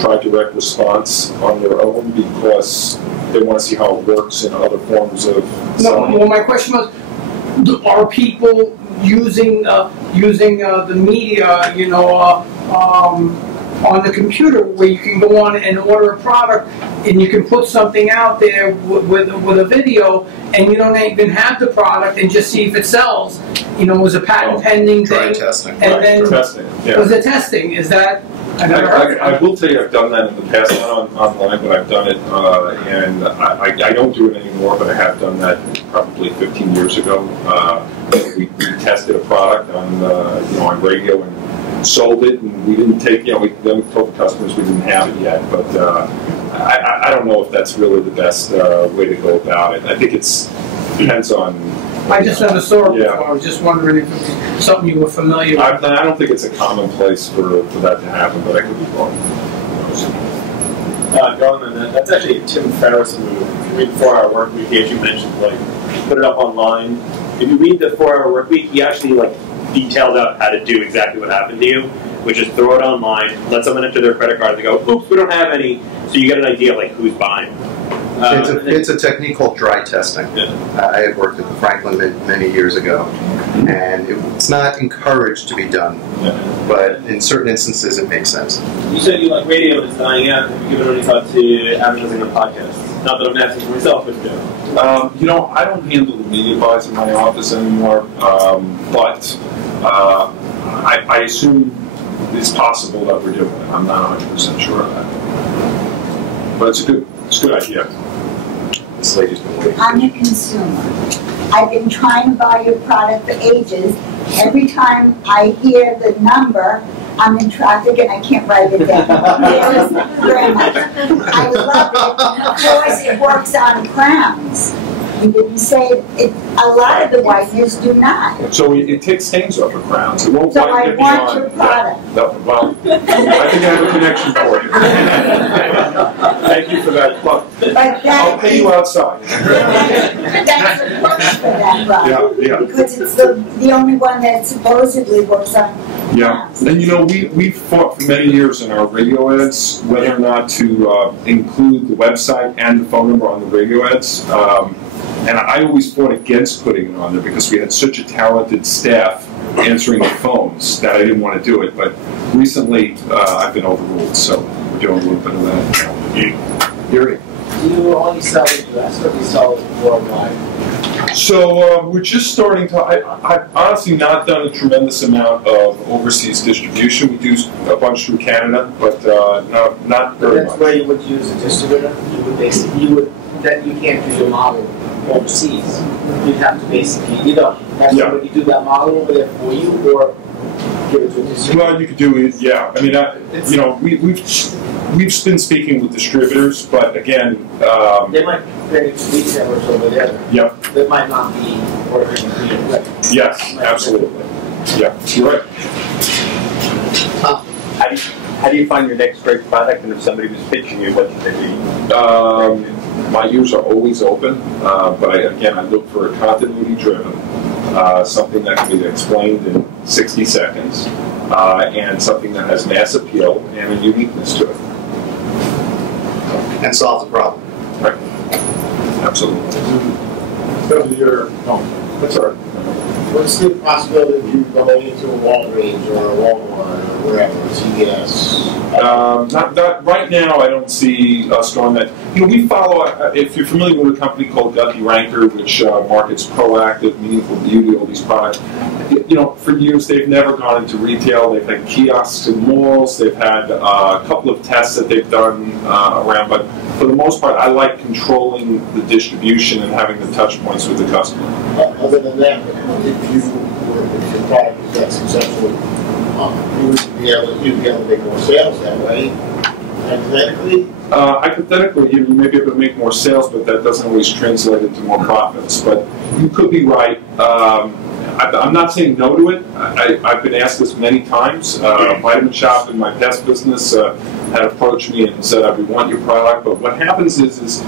try direct response on their own because they want to see how it works in other forms of selling? No, well, my question was, are people using the media, on the computer where you can go on and order a product and you can put something out there with a video and you don't even have the product and just see if it sells. It was a patent pending thing. Testing. And then testing. Yeah. Was it testing? Is that? I will tell you I've done that in the past, not online, but I've done it, and I don't do it anymore, but I have done that probably 15 years ago. We tested a product on radio and sold it, and we didn't take, then we told the customers we didn't have it yet, but I don't know if that's really the best way to go about it. I think it depends on. I just never saw it before. I was just wondering if it was something you were familiar with. I don't think it's a common place for that to happen, but I could be wrong. Going on that, that's actually a Tim Ferriss move. If you read the 4-Hour Workweek, he actually mentioned, put it up online. If you read the 4-Hour Workweek, he actually, detailed out how to do exactly what happened to you, which is throw it online, let someone enter their credit card, and they go, oops, we don't have any, so you get an idea of who's buying. It's a technique called dry testing. Yeah. I had worked at the Franklin many years ago, and it's not encouraged to be done, but in certain instances it makes sense. You said you like radio and it's dying out. Have you given any thought to advertising on podcasts? Not that I'm asking for myself, but I don't handle the media buys in my office anymore, but I assume it's possible that we're doing it. I'm not 100% sure of that. But it's a good idea. This lady's been waiting. I'm a consumer. I've been trying to buy your product for ages. Every time I hear the number, I'm in traffic and I can't write it down. Very much. I love it. Of course, it works on crowns. You didn't say it. A lot of the whiteners do not. So it takes stains off of crowns. It won't So I it want beyond. your product. Well, I think I have a connection for you. Thank you for that plug. I'll pay you outside. That's a push for that product. Yeah. Because it's the only one that supposedly works on. Yeah, and we fought for many years in our radio ads whether or not to include the website and the phone number on the radio ads. And I always fought against putting it on there because we had such a talented staff answering the phones that I didn't want to do it. But recently, I've been overruled, so we're doing a little bit of that. Gary? Do you only sell in the US or do you sell worldwide? So we're just starting to. I've honestly not done a tremendous amount of overseas distribution. We do a bunch through Canada, but not very much. That's where you would use a distributor. Then you can't do your model overseas. You'd have to basically either have somebody do that model over there for you, or give it to a distributor. Well, you could do it. Yeah, I mean, we've been speaking with distributors, but again, they might bring it to retailers over there. Yep. That might not be ordering for you. Yes, absolutely. Yeah, you're right. How do you find your next great product, and if somebody was pitching you, what should they be? My ears are always open, but I look for a continuity-driven, something that can be explained in 60 seconds, and something that has mass appeal and a uniqueness to it. And solve the problem. Right. Absolutely. That's all right. What's the possibility of you going into a Walgreens or a Walmart wherever, CVS? Not right now. I don't see us going that. We follow. If you're familiar with a company called Guthrie Ranker, which markets proactive, meaningful beauty, all these products. For years they've never gone into retail. They've had kiosks in malls. They've had a couple of tests that they've done around, but for the most part, I like controlling the distribution and having the touch points with the customer. Other than that, if your product is that successful, you'd be able to make more sales that way. Hypothetically? Hypothetically, you may be able to make more sales, but that doesn't always translate into more profits. But you could be right. I'm not saying no to it. I've been asked this many times. Vitamin Shop in my past business had approached me and said, "We want your product." But what happens is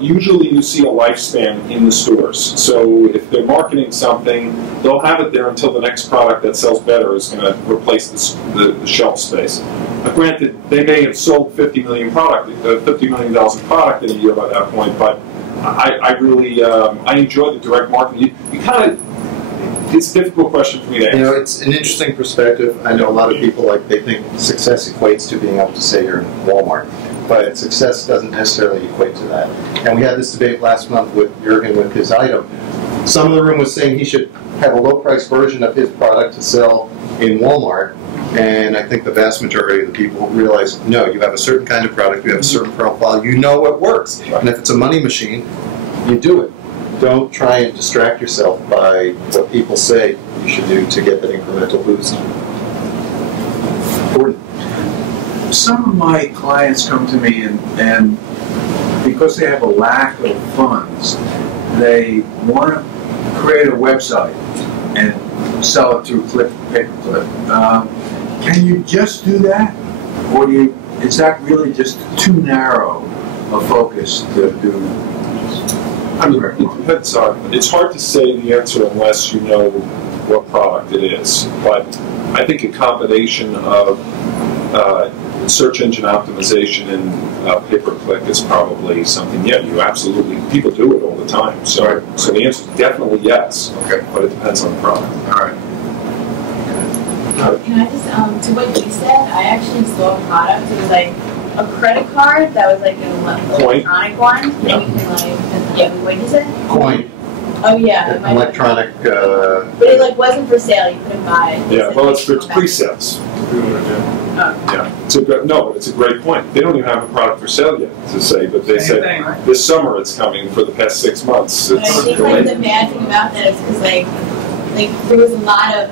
usually you see a lifespan in the stores. So if they're marketing something, they'll have it there until the next product that sells better is going to replace the shelf space. Now, granted, they may have sold $50 million of product in a year by that point, but I really I enjoy the direct marketing. You kind of. It's a difficult question for me to answer. It's an interesting perspective. I know a lot of people they think success equates to being able to say you're in Walmart, but success doesn't necessarily equate to that. And we had this debate last month with Jurgen with his item. Some of the room was saying he should have a low-price version of his product to sell in Walmart, and I think the vast majority of the people realize, no, you have a certain kind of product, you have a certain profile, you know what works, and if it's a money machine, you do it. Don't try and distract yourself by what people say you should do to get that incremental boost. Gordon. Some of my clients come to me and because they have a lack of funds, they want to create a website and sell it through pay-per-click. Can you just do that? Or is that really just too narrow a focus to do? It depends on. It's hard to say the answer unless you know what product it is. But I think a combination of search engine optimization and pay-per-click is probably something. Yeah, you absolutely. People do it all the time. So the answer is definitely yes. Okay, but it depends on the product. All right. Can I just to what you said? I actually saw a product. It was like a credit card that was like an electronic one. Yeah. And you can what did you say? Coin. Oh yeah. It Electronic. But it wasn't for sale. You couldn't buy it. Yeah, well, it's pre-sales. Yeah, it's a great point. They don't even have a product for sale yet to say, but they said this summer it's coming for the past 6 months. But I think the bad thing about that is because there was a lot of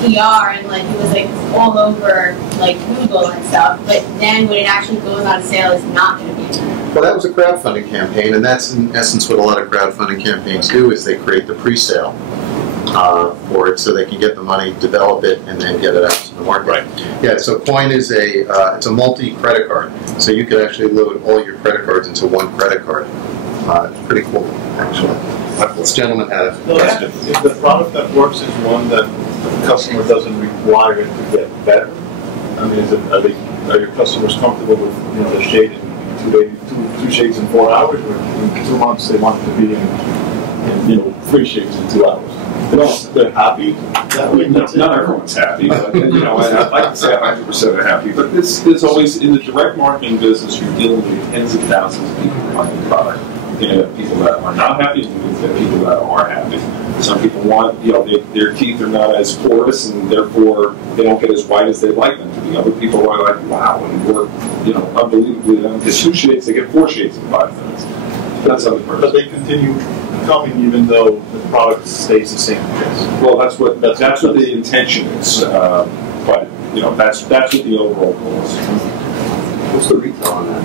PR and it was all over Google and stuff, but then when it actually goes on sale, it's not going to be. Well, that was a crowdfunding campaign, and that's in essence what a lot of crowdfunding campaigns do: is they create the pre-sale for it, so they can get the money, develop it, and then get it out to the market. Right. Yeah. So Coin is it's a multi-credit card, so you could actually load all your credit cards into one credit card. It's pretty cool, actually. This gentleman had a question. If the product that works is one that the customer doesn't require it to get better, I mean, are your customers comfortable with the shade in two shades in 4 hours, or in 2 months they want it to be in 3 shades in 2 hours? They're happy that way. Not everyone's happy, but I'd like to say 100% are happy. But there's always in the direct marketing business, you're dealing with tens of thousands of people buying the product. You're going to have people that are not happy, and you're going to have people that are happy. Some people want, their teeth are not as porous, and therefore they don't get as white as they'd like them to be. Other people are like, wow, and work, unbelievably. They don't get 2 shades, they get 4 shades in 5 minutes. That's other person. But they continue coming even though the product stays the same. Well, that's what the intention is. But that's what the overall goal is. What's the retail on that?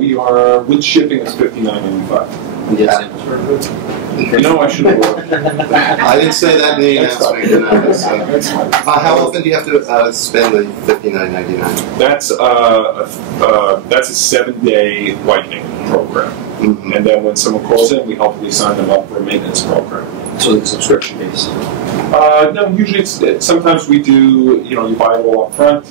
We are with shipping. It's $59.95. Yes. I should have worked. I didn't say that in the announcement. How often do you have to spend the $59.99? That's a 7-day whitening program, and then when someone calls in, we hopefully sign them up for a maintenance program. So it's subscription based. No, usually sometimes we do, you buy it all up front.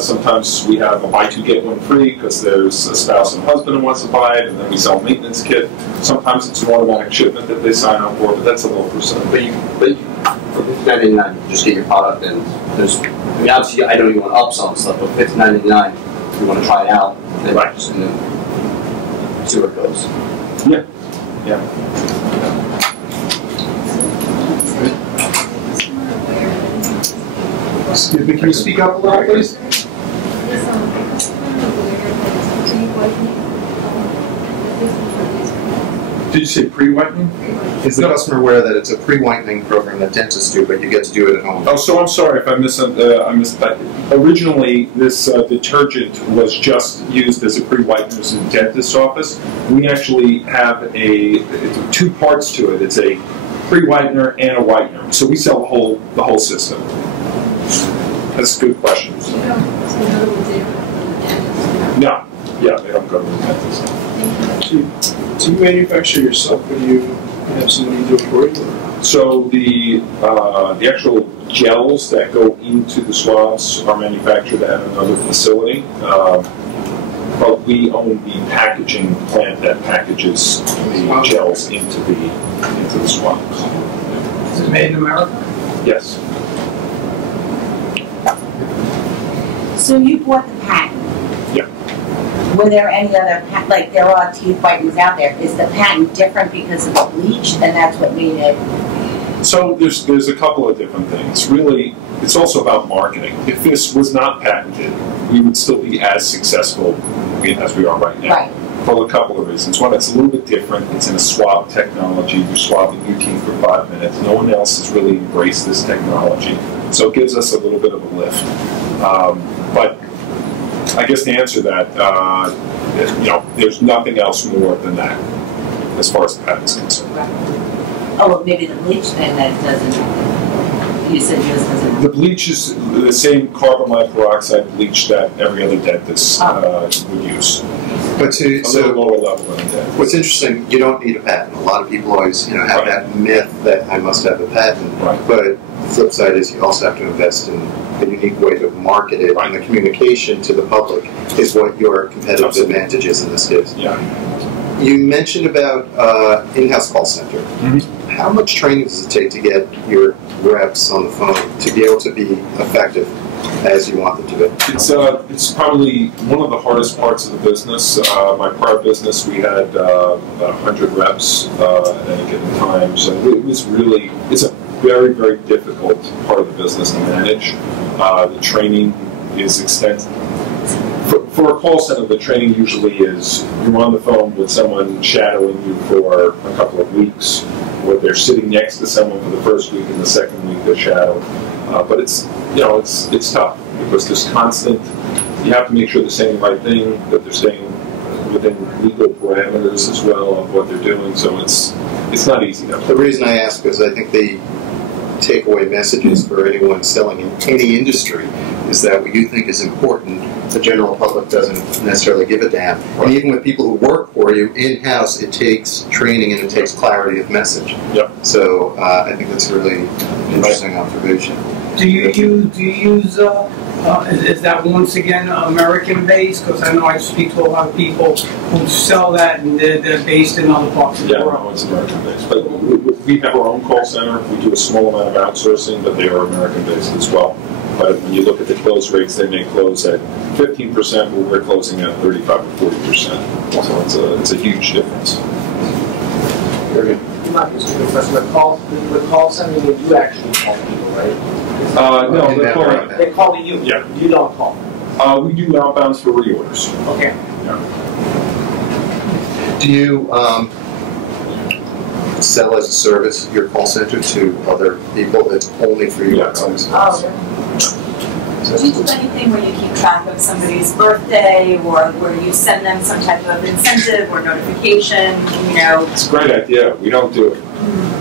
Sometimes we have a buy 2 get 1 free because there's a spouse and husband who wants to buy it, and then we sell a maintenance kit. Sometimes it's an automatic shipment that they sign up for, but that's a low percent. But you for $59.99, you just get your product, and there's I mean, obviously, I know you want to upsell and stuff, but $59.99, if you want to try it out, then just see where it goes. Yeah. Yeah. Excuse me, can you speak up a little, please? Did you say pre-whitening? Is the customer aware that it's a pre-whitening program that dentists do, but you get to do it at home? Oh, so I'm sorry if I missed that. Originally, this detergent was just used as a pre-whitener in the dentist's office. We actually have two parts to it. It's a pre-whitener and a whitener. So we sell the whole system. That's a good question. No. Yeah, they don't go to the dentist. Do you manufacture yourself, or do you have somebody do it for you? So the actual gels that go into the swabs are manufactured at another facility, but we own the packaging plant that packages the gels into the swabs. Is it made in America? Yes. So you bought the patent. Yeah. Were there any other, like there are teeth whiteners out there, is the patent different because of the bleach and that's what made it? So there's a couple of different things. Really, it's also about marketing. If this was not patented, we would still be as successful as we are right now. Right. For a couple of reasons. One, it's a little bit different. It's in a swab technology. You're swabbing your teeth for 5 minutes. No one else has really embraced this technology. So it gives us a little bit of a lift. But I guess to answer that, there's nothing else more than that as far as the patent is concerned. Oh, well, maybe the bleach then that doesn't, you said yours doesn't. The bleach is the same carbamide peroxide bleach that every other dentist would use. But a little lower level than a dentist. What's interesting, you don't need a patent. A lot of people always have that myth that I must have a patent. Right. But the flip side is you also have to invest in a unique way to market it, and the communication to the public is what your competitive advantage is in this case. Yeah. You mentioned about in-house call center. Mm-hmm. How much training does it take to get your reps on the phone to be able to be effective as you want them to be? It's probably one of the hardest parts of the business. My prior business, we had about 100 reps at any given time, so it's a very, very difficult part of the business to manage. The training is extensive. For a call center, the training usually is you're on the phone with someone shadowing you for a couple of weeks, or they're sitting next to someone for the first week, and the second week they're shadowed. But it's tough because there's constant. You have to make sure they're saying the right thing, that they're staying within legal parameters as well of what they're doing. So it's not easy. The reason I ask is I think the takeaway messages for anyone selling in any industry is that what you think is important, the general public doesn't necessarily give a damn. And even with people who work for you in-house, it takes training and it takes clarity of message. Yep. So I think that's a really interesting observation. Do you use is that once again American based? Because I know I speak to a lot of people who sell that and they're based in other parts of the world. No, it's American based. But we have our own call center. We do a small amount of outsourcing, but they are American based as well. But when you look at the close rates, they may close at 15%, but we're closing at 35 to 40%. So it's a huge difference. Very good. You might be a question. With call center, you do actually call people, right? No, they're calling you. Yeah. You don't call. We do outbounds for reorders. Okay. Yeah. Do you sell as a service your call center to other people? It's only for you. Do you do anything where you keep track of somebody's birthday, or where you send them some type of incentive or notification? It's a great idea. We don't do it,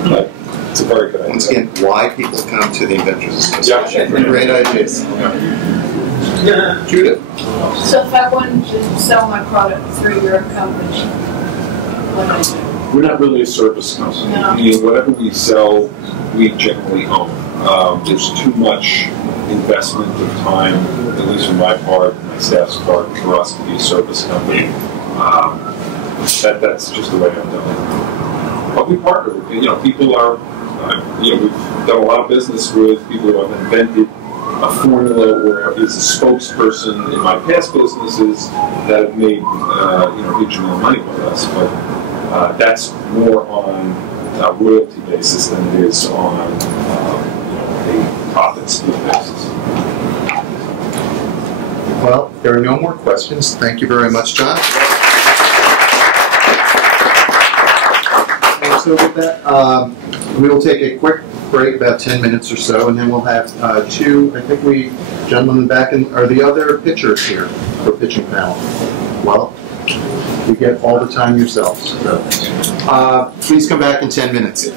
but it's a very good idea. Once again, why people come to the Inventors Association for great ideas. Yeah. Judith. So if I wanted to sell my product through your company, what do I do? We're not really a service company. No. I mean, whatever we sell, we generally own. There's too much investment of time, at least from my part, my staff's part, for us to be a service company. That's just the way I've done it. But we partner with, people are, we've done a lot of business with people who have invented a formula or is a spokesperson in my past businesses that have made huge amount of money with us, but that's more on a royalty basis than it is on a profit split basis. Well, if there are no more questions. Thank you very much, John. And so with that, we will take a quick break, about 10 minutes or so, and then we'll have two, I think gentlemen back in, are the other pitchers here for pitching panel? Well, you get all the time yourselves. So, please come back in 10 minutes.